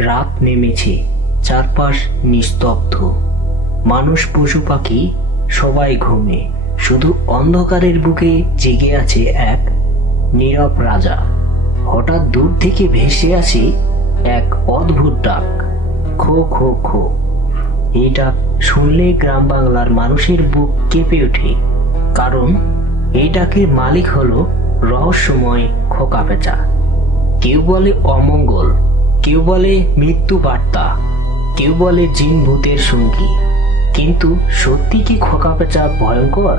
রাত নেমেছে, চারপাশ নিস্তব্ধ। মানুষ পশু পাখি সবাই ঘুমে, শুধু অন্ধকারের বুকে জেগে আছে এক নীরব রাজা। হঠাৎ দূর থেকে ভেসে আসে এক অদ্ভুত ডাক, খো খো খো। এই ডাক শুনলে গ্রাম বাংলার মানুষের বুক কেঁপে ওঠে, কারণ এই ডাকের মালিক হলো রহস্যময় খোকা পেঁচা। কেউ বলে অমঙ্গল, কেউ বলে মৃত্যু বার্তা, কেউ বলে জিন ভূতের সঙ্গী। কিন্তু সত্যি কি খোকা পেঁচা ভয়ঙ্কর,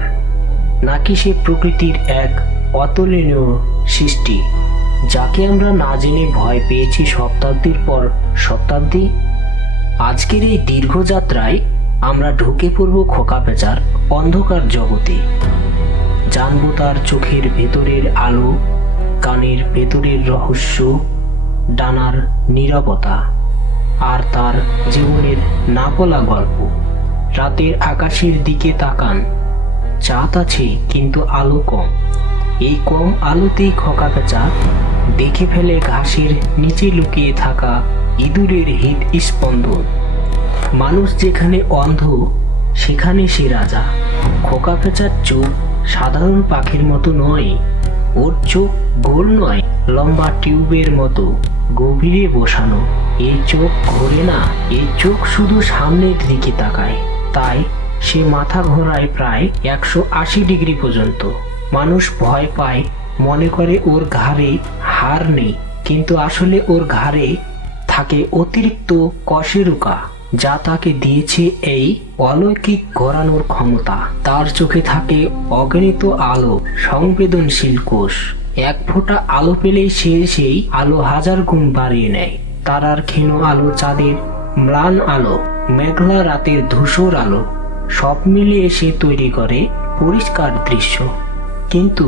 নাকি সে প্রকৃতির এক অতুলনীয় সৃষ্টি, যাকে আমরা না জেনে ভয় পেয়েছি শতাব্দীর পর শতাব্দী? আজকের এই দীর্ঘ যাত্রায় আমরা ঢুকে পড়ব খোকা পেঁচার অন্ধকার জগতে। জানবো তার চোখের ভেতরের আলো, কানের ভেতরের রহস্য, ডানার নীরবতা, আর তার জীবনের না বলা গল্প। রাতের আকাশের দিকে তাকান, চাঁদ আছে কিন্তু আলো কম। এই কম আলোতেই খোকা পেঁচা দেখে ফেলে ঘাসের নিচে লুকিয়ে থাকা ইঁদুরের হৃদ স্পন্দন। মানুষ যেখানে অন্ধ, সেখানে সে রাজা। খোকা পেঁচার চোখ সাধারণ পাখির মতো নয়, ওর চোখ গোল নয়, লম্বা টিউবের মতো গভীরে বসানো। এই চোখ ঘোরে না, এই চোখ শুধু সামনের দিকে তাকায়। তাই সে মাথা ঘোরায় প্রায় 180 ডিগ্রি পর্যন্ত। মানুষ ভয় পায়, মনে করে ওর ঘাড়ে হাড় নেই, কিন্তু আসলে ওর ঘাড়ে থাকে অতিরিক্ত কশেরুকা, যা তাকে দিয়েছে এই অলৌকিক গড়ানোর ক্ষমতা। তার চোখে থাকে অগণিত আলো সংবেদনশীল কোষ। এক ফোঁটা আলো পেলেই সে সেই আলো হাজার গুণ বাড়িয়ে নেয়। তারার ক্ষীণ আলো, চাঁদের ম্লান আলো, মেঘলা রাতের ধূসর আলো, সব মিলিয়ে সে তৈরি করে পরিষ্কার দৃশ্য। কিন্তু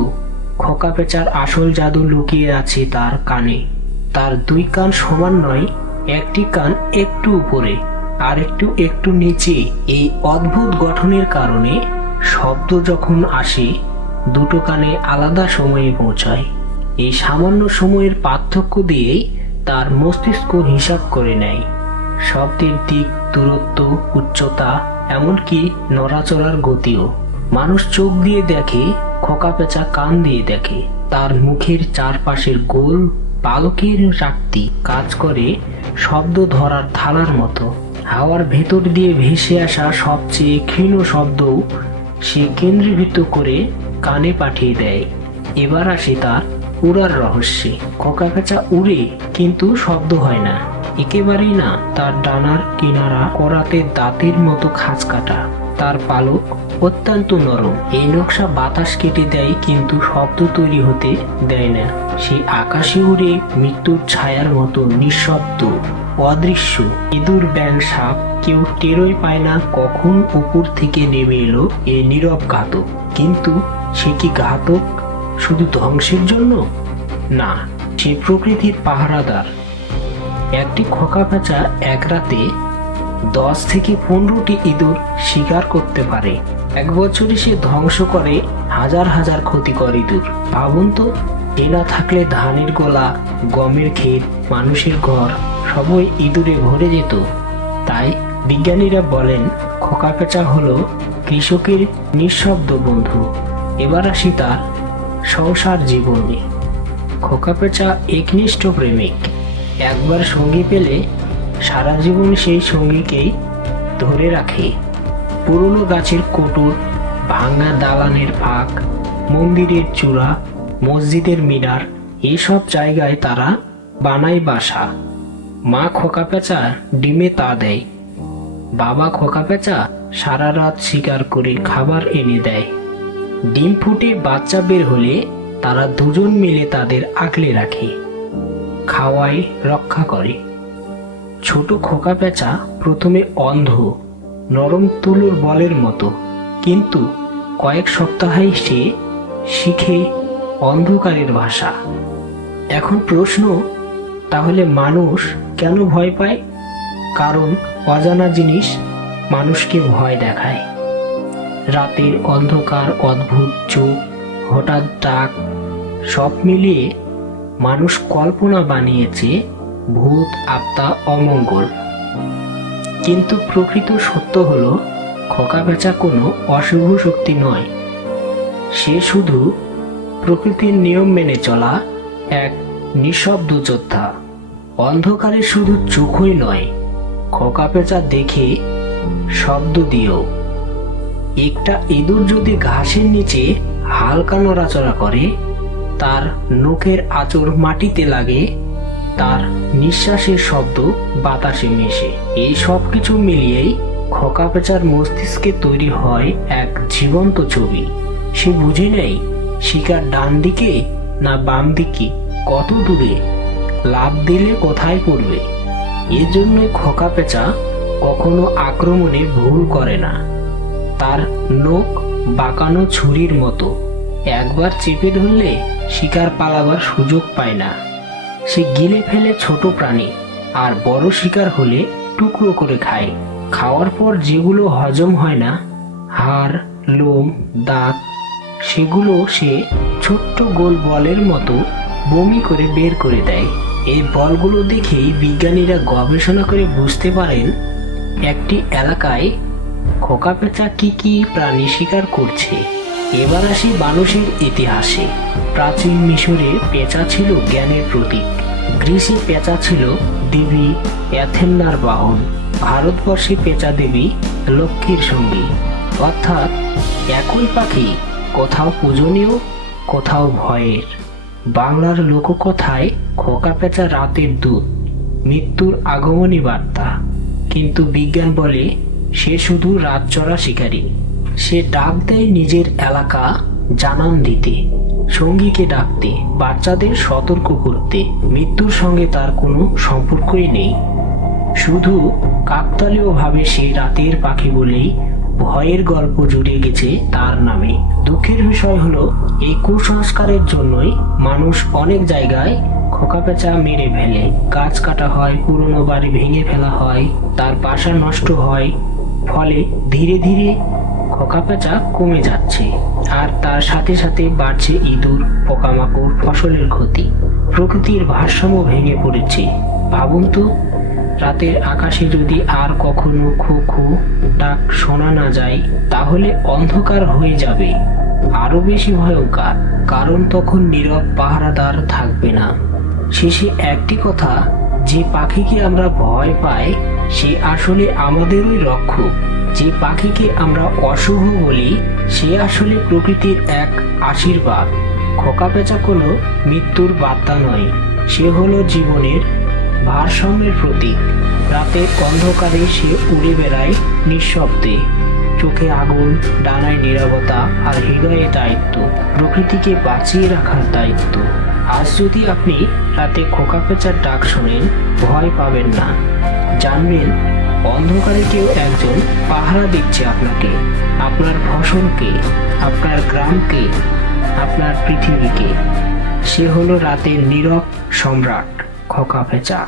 খোকা পেঁচার আসল জাদু লুকিয়ে আছে তার কানে। তার দুই কান সমান নয়, একটি কান একটু উপরে আর একটু নিচে। এই অদ্ভুত গঠনের কারণে শব্দ যখন আসে, দুটো কানে আলাদা সময়ে পৌঁছায়। এই সামান্য সময়ের পার্থক্য দিয়েই তার মস্তিষ্ক হিসাব করে নেয় শব্দের দিক, দূরত্ব, উচ্চতা, এমনকি নড়াচড়ার গতিও। মানুষ চোখ দিয়ে দেখে, খোকা পেঁচা কান দিয়ে দেখে। তার মুখের চারপাশের গোল পালকের চাকতি কাজ করে শব্দ ধরার থালার মতো। হাওয়ার ভেতর দিয়ে ভেসে আসা সবচেয়ে ক্ষীণ শব্দও সে কেন্দ্রীভূত করে কানে পাঠিয়ে দেয়। এবার আসে তার উড়ার রহস্যে। খোকা পেঁচা উড়ে, কিন্তু শব্দ হয় না, একেবারেই না। তার ডানার কিনারা করাতে দাঁতের মতো খাঁজ কাটা, তার পালক অত্যন্ত নরম। এই নকশা বাতাস কেটে দেয়, কিন্তু শব্দ তৈরি হতে দেয় না। সে আকাশে উড়ে মৃত্যুর ছায়ার মতো নিঃশব্দ, অদৃশ্য। ইঁদুর, ব্যাঙ, সাপ কেউ টেরই পায় না কখন উপর থেকে নেমে এলো এই নীরব ঘাতক। কিন্তু সে কি ঘাতক শুধু ধ্বংসের জন্য? না, সে প্রকৃতির পাহারাদার। একটি খোকা পেঁচা এক রাতে 10 থেকে 15টি ইঁদুর শিকার করতে পারে। এক বছরে সে ধ্বংস করে হাজার হাজার ক্ষতিকর ইঁদুর। ভাবুন তো, এ না থাকলে ধানের গোলা, গমের ক্ষেত, মানুষের ঘর সবই ইঁদুরে ভরে যেত। তাই বিজ্ঞানীরা বলেন খোকা পেঁচা হলো কৃষকের নিঃশব্দ বন্ধু। এবার আসি তার সংসার জীবনে। খোকা পেঁচা একনিষ্ঠ প্রেমিক। একবার সঙ্গী পেলে সারা জীবন সেই সঙ্গীকেই ধরে রাখে। পুরনো গাছের কোটর, ভাঙা দালানের ফাঁক, মন্দিরের চূড়া, মসজিদের মিনার, এসব জায়গায় তারা বানায় বাসা। মা খোকা পেঁচা ডিমে তা দেয়, বাবা খোকা পেঁচা সারা রাত শিকার করে খাবার এনে দেয়। ডিম ফুটে বাচ্চা বের হলে তারা দুজন মিলে তাদের আগলে রাখে, খাওয়ায়, রক্ষা করে। ছোট খোকা পেঁচা প্রথমে অন্ধ, নরম তুলোর বলের মতো, কিন্তু কয়েক সপ্তাহেই সে শিখে অন্ধকারের ভাষা। এখন প্রশ্ন, তাহলে মানুষ কেন ভয় পায়? কারণ অজানা জিনিস মানুষকে ভয় দেখায়। রাতের অন্ধকার, অদ্ভুত চোখ, হঠাৎ ডাক, সব মিলিয়ে মানুষ কল্পনা বানিয়েছে ভূত, আত্মা, অমঙ্গল। কিন্তু প্রকৃত সত্য হলো খোকা পেঁচা কোনো অশুভ শক্তি নয়। সে শুধু প্রকৃতির নিয়ম মেনে চলা এক নিঃশব্দ যোদ্ধা। অন্ধকারে শুধু চোখই নয়, খোকা পেঁচা দেখে শব্দ দিও। একটা ইঁদুর যদি ঘাসের নিচে হালকা নড়াচড়া করে, তার নখের আঁচড় মাটিতে লাগে, তার নিঃশ্বাসের শব্দ বাতাসে মেশে। এই সব কিছু মিলিয়েই খোকা পেঁচার মস্তিষ্কে তৈরি হয় এক জীবন্ত ছবি। সে বুঝে নেই শিকার ডান দিকে না বাম দিকে, কত দূরে, লাফ দিলে কোথায় পড়বে। এজন্যই খোকা পেঁচা কখনো আক্রমণে ভুল করে না। তার নখ বাঁকানো ছুরির মতো, একবার চেপে ধরলে শিকার পালাবার সুযোগ পায় না। সে গিলে ফেলে ছোট প্রাণী, আর বড় শিকার হলে টুকরো করে খায়। খাওয়ার পর যেগুলো হজম হয় না, হাড়, লোম, দাঁত, সেগুলো সে ছোট্ট গোল বলের মতো বমি করে বের করে দেয়। এই বলগুলো দেখেই বিজ্ঞানীরা গবেষণা করে বুঝতে পারেন একটি এলাকায় খোকা পেঁচা কি কি প্রাণী শিকার করছে। এবার আসি মানুষের ইতিহাসে। প্রাচীন মিশরে পেঁচা ছিল জ্ঞানের প্রতীক, গ্রিসে পেঁচা ছিল দেবী অ্যাথেনার বাহন, ভারতবর্ষে পেঁচা দেবী লক্ষ্মীর সঙ্গী। অর্থাৎ একই পাখি, কোথাও পূজনীয়, কোথাও ভয়ের। বাংলার লোককথায় খোকা পেঁচা রাতের দূত, মৃত্যুর আগমনী বার্তা। কিন্তু বিজ্ঞান বলে সে শুধু রাতচরা শিকারী। সে ডাক দেয় নিজের এলাকা জানান দিতে, সঙ্গীকে ডাকতে, বাচ্চাদের সতর্ক করতে। মৃত্যুর সঙ্গে তার কোনো সম্পর্কই নেই, শুধু কাকতালীয়ভাবে সে রাতের পাখি বলেই ভয়ের গল্প জুড়ে গেছে তার নামে। দুঃখের বিষয় হলো এই কুসংস্কারের জন্যই মানুষ অনেক জায়গায় খোকা পেঁচা মেরে ফেলে। গাছ কাটা হয়, পুরনো বাড়ি ভেঙে ফেলা হয়, তার বাসা নষ্ট হয়। ফলে ধীরে ধীরে খোকা পেঁচা কমে যাচ্ছে, আর তার সাথে সাথে বাড়ছে ইঁদুর, পোকামাকড়, ফসলের ক্ষতি। প্রকৃতির ভারসাম্য ভেঙে পড়েছে। ভাবুন তো, রাতের আকাশে যদি আর কখনো খো খো ডাক শোনা না যায়, তাহলে অন্ধকার হয়ে যাবে আরো বেশি ভয়ঙ্কর। কারণ তখন নীরব পাহারাদার থাকবে না। শেষে একটি কথা, যে পাখিকে আমরা ভয় পাই সে আসলে আমাদেরই রক্ষক। যে পাখিকে আমরা অশুভ বলি সে আসলে প্রকৃতির এক আশীর্বাদ। খোকা পেঁচা কোনো মৃত্যুর বার্তা নয়, সে হলো জীবনের ভারসাম্যের প্রতীক। রাতের অন্ধকারে সে উড়ে বেড়ায় নিঃশব্দে, চোখে আগুন, ডানায় নীরবতা, আর হৃদয়ে দায়িত্ব, প্রকৃতিকে বাঁচিয়ে রাখার দায়িত্ব। আজ যদি আপনি রাতে খোকা পেঁচার ডাক শোনেন, ভয় পাবেন না। জানবেন অন্ধকারে কেউ একজন পাহারা দিচ্ছে আপনাকে, আপনার ফসলকে, আপনার গ্রামকে, আপনার পৃথিবীকে। সে হলো রাতের নীরব সম্রাট, খোকা পেঁচা।